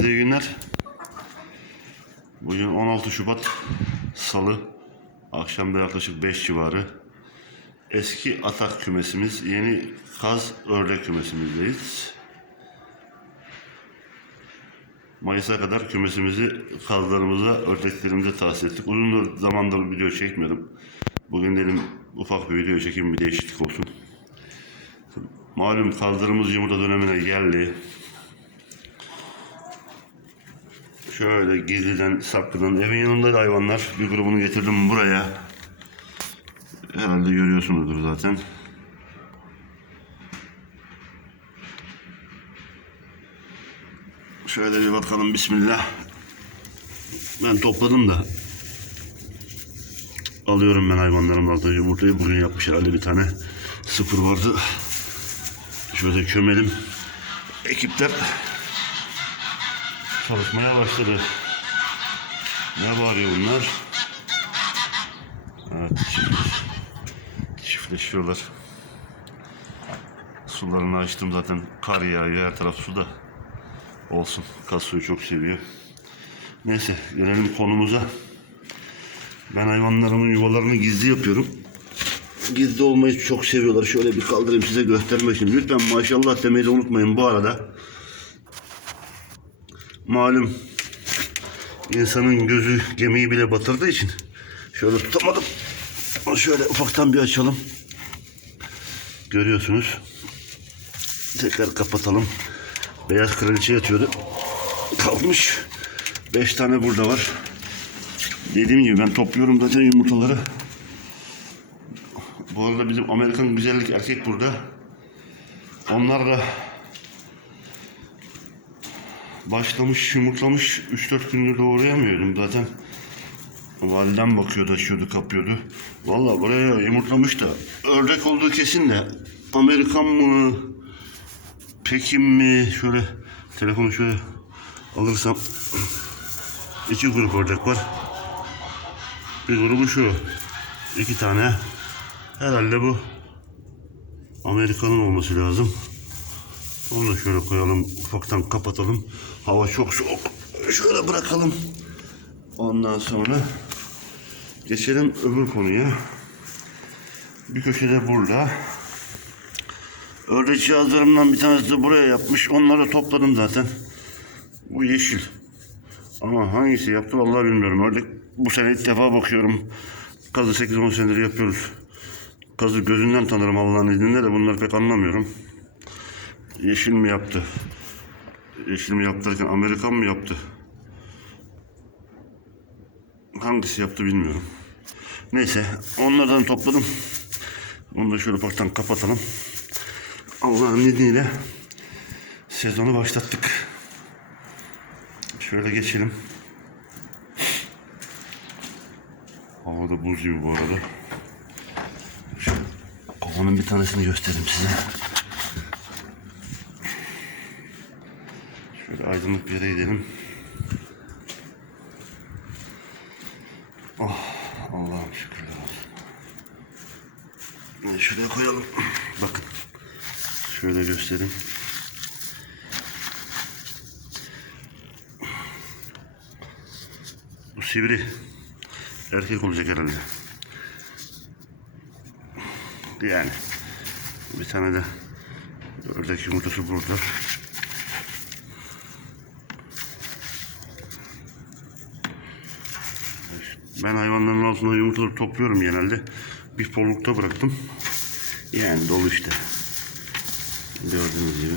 Herkese iyi günler. Bugün 16 Şubat Salı. Akşam bir yaklaşık 5 civarı. Eski atak kümesimiz, yeni kaz ördek kümesimizdeyiz. Mayıs'a kadar kümesimizi kazlarımıza, ördeklerimize tahsis ettik. Uzun zamandır video çekmiyordum. Bugün dedim ufak bir video çekeyim bir değişiklik olsun. Malum kazlarımız yumurta dönemine geldi. Şöyle gizliden saklanan evin yanında da hayvanlar. Bir grubunu getirdim buraya. Herhalde görüyorsunuzdur zaten. Şöyle bir bakalım bismillah. Ben topladım da. Alıyorum ben hayvanlarımın altına yumurtayı. Bugün yapmış herhalde bir tane. Sıfır vardı. Şöyle kömelim. Ekipler çalışmaya başladı. Ne bağırıyor bunlar? Evet, çift, çiftleşiyorlar. Sularını açtım zaten. Kar yağıyor, her taraf suda. Olsun, kaz suyu çok seviyor. Neyse, gelelim konumuza. Ben hayvanlarımın yuvalarını gizli yapıyorum. Gizli olmayı çok seviyorlar. Şöyle bir kaldırayım size göstermek için. Lütfen maşallah demeyi de unutmayın bu arada. Malum insanın gözü gemiyi bile batırdığı için şöyle tutamadım. Ama Şöyle ufaktan bir açalım. Görüyorsunuz. Tekrar kapatalım. Beyaz kraliçe yatıyordu. Kalkmış. Beş tane burada var. Dediğim gibi ben topluyorum zaten yumurtaları. Bu arada bizim Amerikan güzellik erkek burada. Onlar da başlamış yumurtlamış 3-4 gündür doğrayamıyordum zaten. Validem bakıyordu, açıyordu, kapıyordu. Vallahi buraya yumurtlamış da ördek olduğu kesin de Amerikan mı, Pekin mi? Şöyle telefonu şöyle alırsam iki grup ördek var. Bir grubu şu. iki tane. Herhalde bu Amerikan'ın olması lazım. Onu da şöyle koyalım. Ufaktan kapatalım. Hava çok soğuk. Şöyle bırakalım. Ondan sonra geçelim öbür konuya. Bir köşede burada. Ördek cihazlarımdan bir tanesi de buraya yapmış. Onları topladım zaten. Bu yeşil. Ama hangisi yaptı vallahi bilmiyorum. Ördek bu sene ilk defa bakıyorum. Kazı 8-10 senedir yapıyoruz. Kazı gözünden tanırım Allah'ın izniyle de bunları pek anlamıyorum. Yeşil mi yaptı? Yeşil mi yaptı derken Amerikan mı yaptı? Hangisi yaptı bilmiyorum. Neyse onlardan topladım. Bunu da şöyle ufaktan kapatalım. Allah'ın izniyle sezonu başlattık. Şöyle geçelim. Havada buz gibi bu arada. Şu kovanın bir tanesini göstereyim size. Şöyle aydınlık bir yere gidelim. Oh Allah'ım şükürler olsun. Şuraya koyalım. Bakın. Şöyle göstereyim. Bu sivri. Erkek olacak herhalde. Yani. Bir tane de ördek yumurtası burada. Ben hayvanların altında yumurtaları topluyorum genelde. Bir pollukta bıraktım. Yani dolu işte. Gördüğünüz gibi.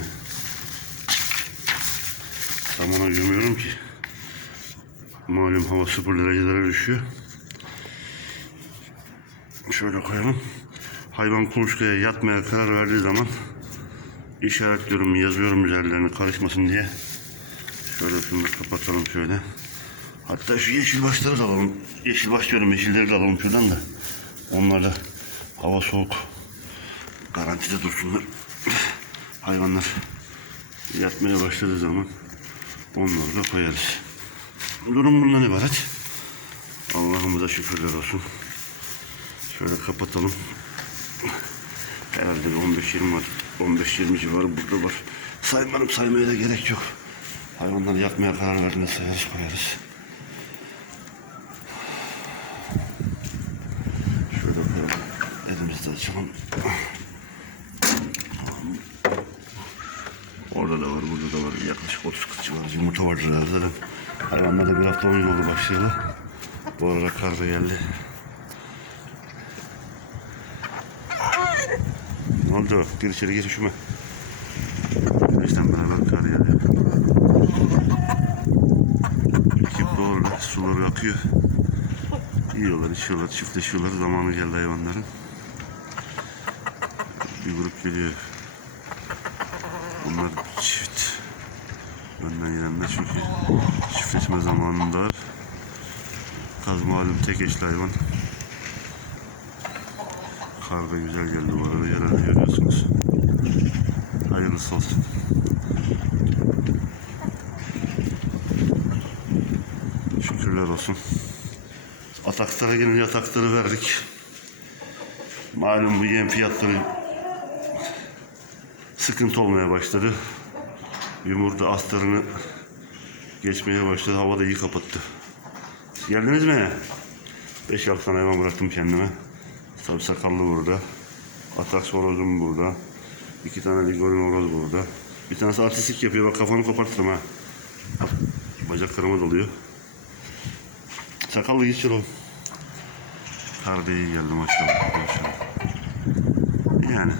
Samana gömüyorum ki. Malum hava sıfır derecelere düşüyor. Şöyle koyalım. Hayvan kuluçkaya yatmaya karar verdiği zaman işaretliyorum, yazıyorum üzerlerine karışmasın diye. Şöyle şunu kapatalım şöyle. Hatta şu yeşil başları da alalım. Yeşil baş diyorum, yeşilleri de alalım şuradan da. Onlar da hava soğuk. Garantide dursunlar. Hayvanlar yatmaya başladığı zaman onları da koyarız. Durum bundan ibaret. Allah'ımıza şükürler olsun. Şöyle kapatalım. Herhalde bir 15-20 var. 15-20 civarı burada var. Saymadım saymaya da gerek yok. Hayvanları yakmaya karar verdiğinde sayarız koyarız. Şöyle koyalım. Elimizde açalım. Orada da var, burada da var. Yaklaşık 30-40 civarı yumurta herhalde. Zaten hayvanlar da bir hafta 10 gün oldu başlayalı. Bu arada kar da geldi. Ne oldu? Gir içeri gir üşüme. Güneşten beraber kar yağıyor. Ekip doğru suları akıyor. Yiyorlar, içiyorlar, çiftleşiyorlar. Zamanı geldi hayvanların. Bir grup geliyor. Bunlar çift. Önden gelenler çünkü çiftleşme zamanında var. Kaz malum tek eşli hayvan. Kar da güzel geldi bu arada yerelde görüyorsunuz. Hayırlısı olsun. Şükürler olsun. Ataklara gelince atakları verdik. Malum bu yem fiyatları sıkıntı olmaya başladı. Yumurta astarını geçmeye başladı. Hava da iyi kapattı. Geldiniz mi? 5-6 tane hayvan bıraktım kendime. Tabi sakallı burada. Atak horozum burada. İki tane ligorin horoz burada. Bir tanesi artistik yapıyor. Bak kafanı kopartırım ha. Bak, Bacaklarıma doluyor. Sakallı geçir o. Kar da iyi geldi maşallah. maşallah. Yani.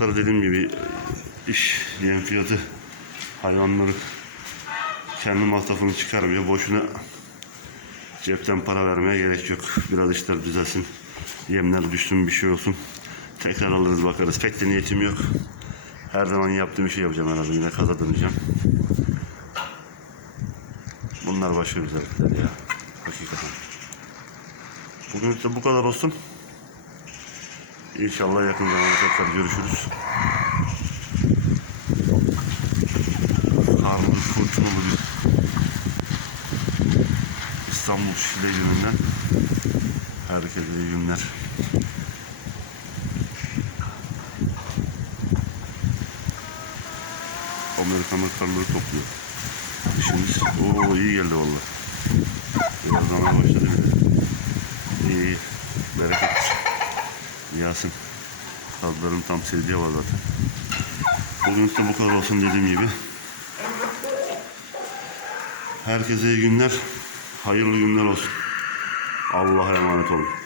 Ataklar dediğim gibi iş yem fiyatı hayvanları kendi masrafını çıkarmıyor. Boşuna cepten para vermeye gerek yok. Biraz işler düzelsin. Yemler düşsün bir şey olsun. Tekrar alırız bakarız. Pek de niyetim yok. Her zaman yaptığım işi yapacağım herhalde. Yine kaza döneceğim. Bunlar başka güzellikler ya. Hakikaten. Bugün de bu kadar olsun. İnşallah yakın zamanda tekrar görüşürüz. Karlı, fırtınalı bir İstanbul Şile gününden herkese iyi günler. Amerikanlar karları topluyor. İşimiz o iyi geldi valla. Biraz zaman başladı. İyi iyi. Bereket. Yasin. Kazların tam sevdiği var zaten. Bugün de bu kadar olsun dediğim gibi. Herkese iyi günler. Hayırlı günler olsun. Allah'a emanet olun.